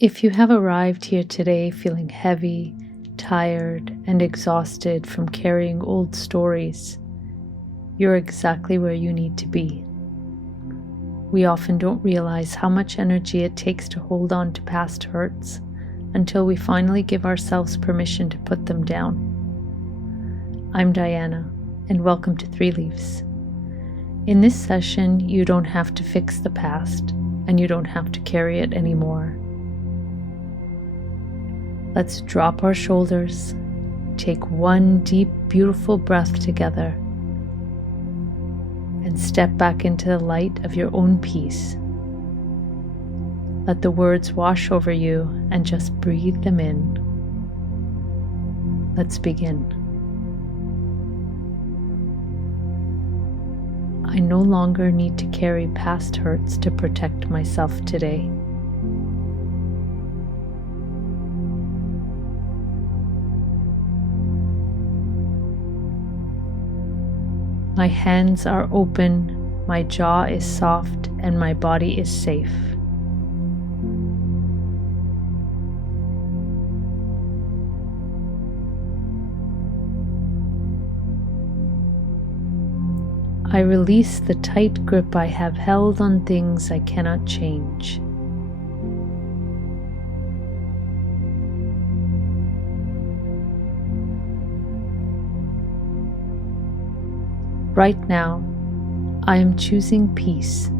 If you have arrived here today feeling heavy, tired, and exhausted from carrying old stories, you're exactly where you need to be. We often don't realize how much energy it takes to hold on to past hurts until we finally give ourselves permission to put them down. I'm Diana, and welcome to 3 Leaves. In this session, you don't have to fix the past, and you don't have to carry it anymore. Let's drop our shoulders, take one deep, beautiful breath together, and step back into the light of your own peace. Let the words wash over you and just breathe them in. Let's begin. I no longer need to carry past hurts to protect myself today. My hands are open, my jaw is soft, and my body is safe. I release the tight grip I have held on things I cannot change. Right now, I am choosing peace.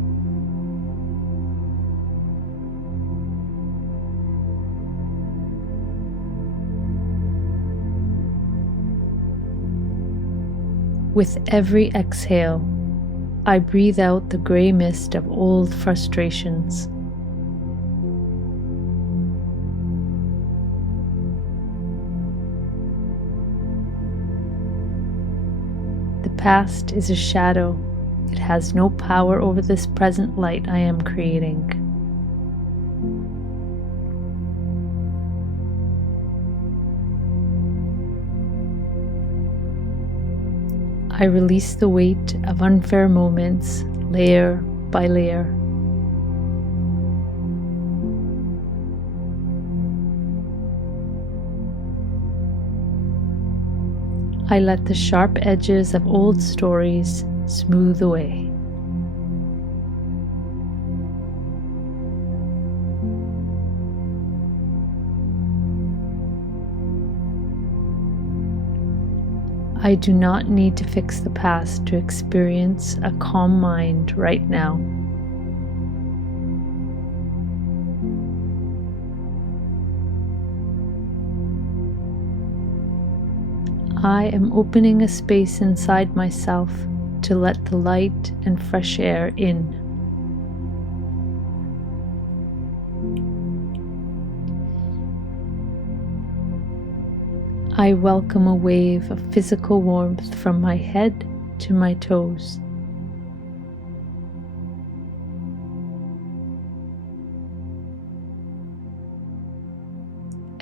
With every exhale, I breathe out the gray mist of old frustrations. The past is a shadow. It has no power over this present light I am creating. I release the weight of unfair moments, layer by layer. I let the sharp edges of old stories smooth away. I do not need to fix the past to experience a calm mind right now. I am opening a space inside myself to let the light and fresh air in. I welcome a wave of physical warmth from my head to my toes.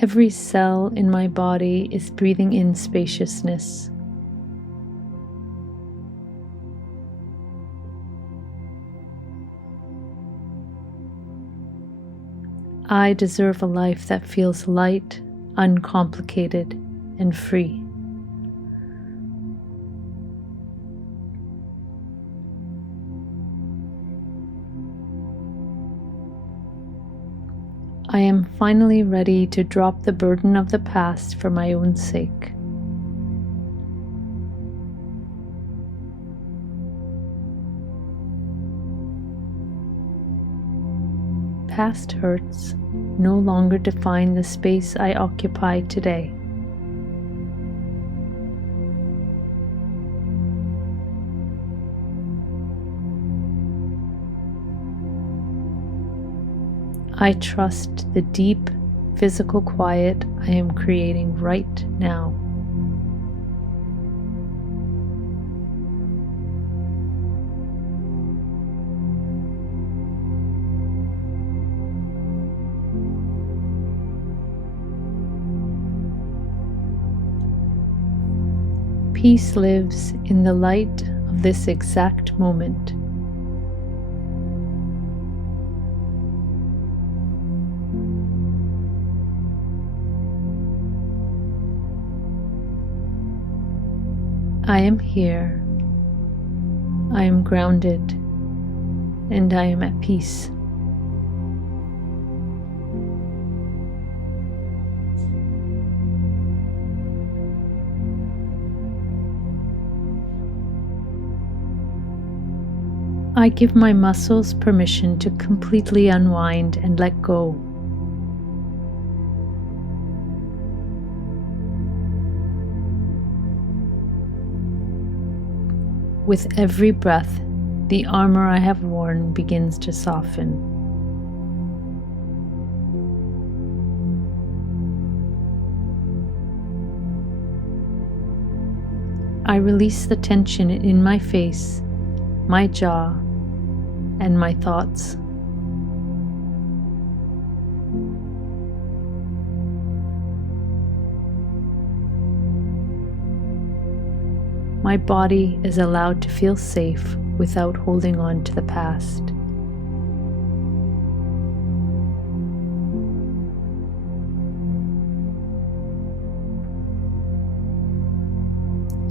Every cell in my body is breathing in spaciousness. I deserve a life that feels light, uncomplicated, and free. I am finally ready to drop the burden of the past for my own sake. Past hurts no longer define the space I occupy today. I trust the deep physical quiet I am creating right now. Peace lives in the light of this exact moment. I am here. I am grounded, and I am at peace. I give my muscles permission to completely unwind and let go. With every breath, the armor I have worn begins to soften. I release the tension in my face, my jaw, and my thoughts. My body is allowed to feel safe without holding on to the past.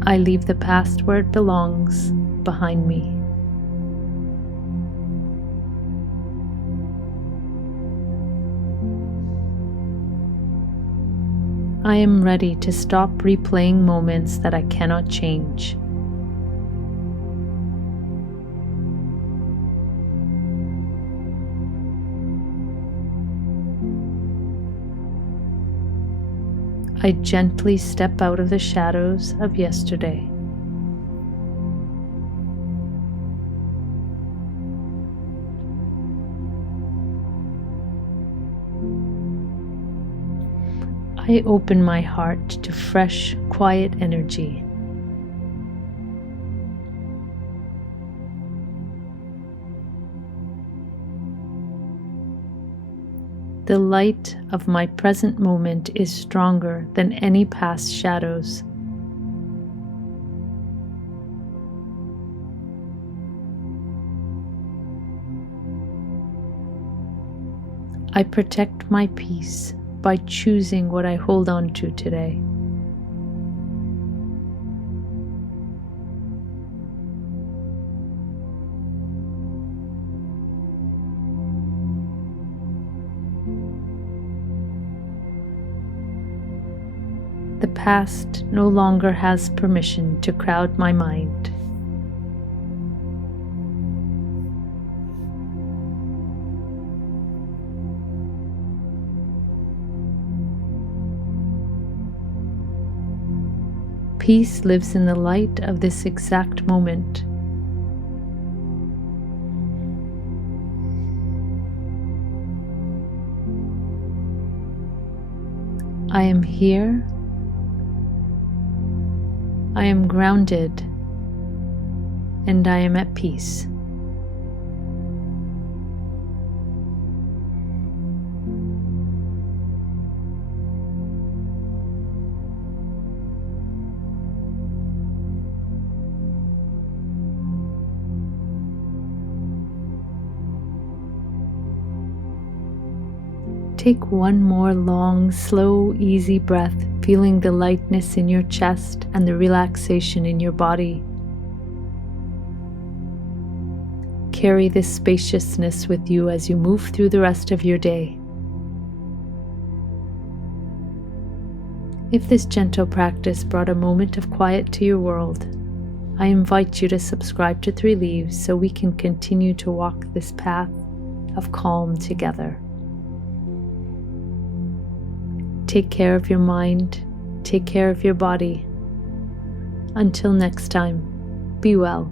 I leave the past where it belongs, behind me. I am ready to stop replaying moments that I cannot change. I gently step out of the shadows of yesterday. I open my heart to fresh, quiet energy. The light of my present moment is stronger than any past shadows. I protect my peace by choosing what I hold on to today. The past no longer has permission to crowd my mind. Peace lives in the light of this exact moment. I am here. I am grounded, and I am at peace. Take one more long, slow, easy breath, feeling the lightness in your chest and the relaxation in your body. Carry this spaciousness with you as you move through the rest of your day. If this gentle practice brought a moment of quiet to your world, I invite you to subscribe to 3 Leaves so we can continue to walk this path of calm together. Take care of your mind, take care of your body. Until next time, be well.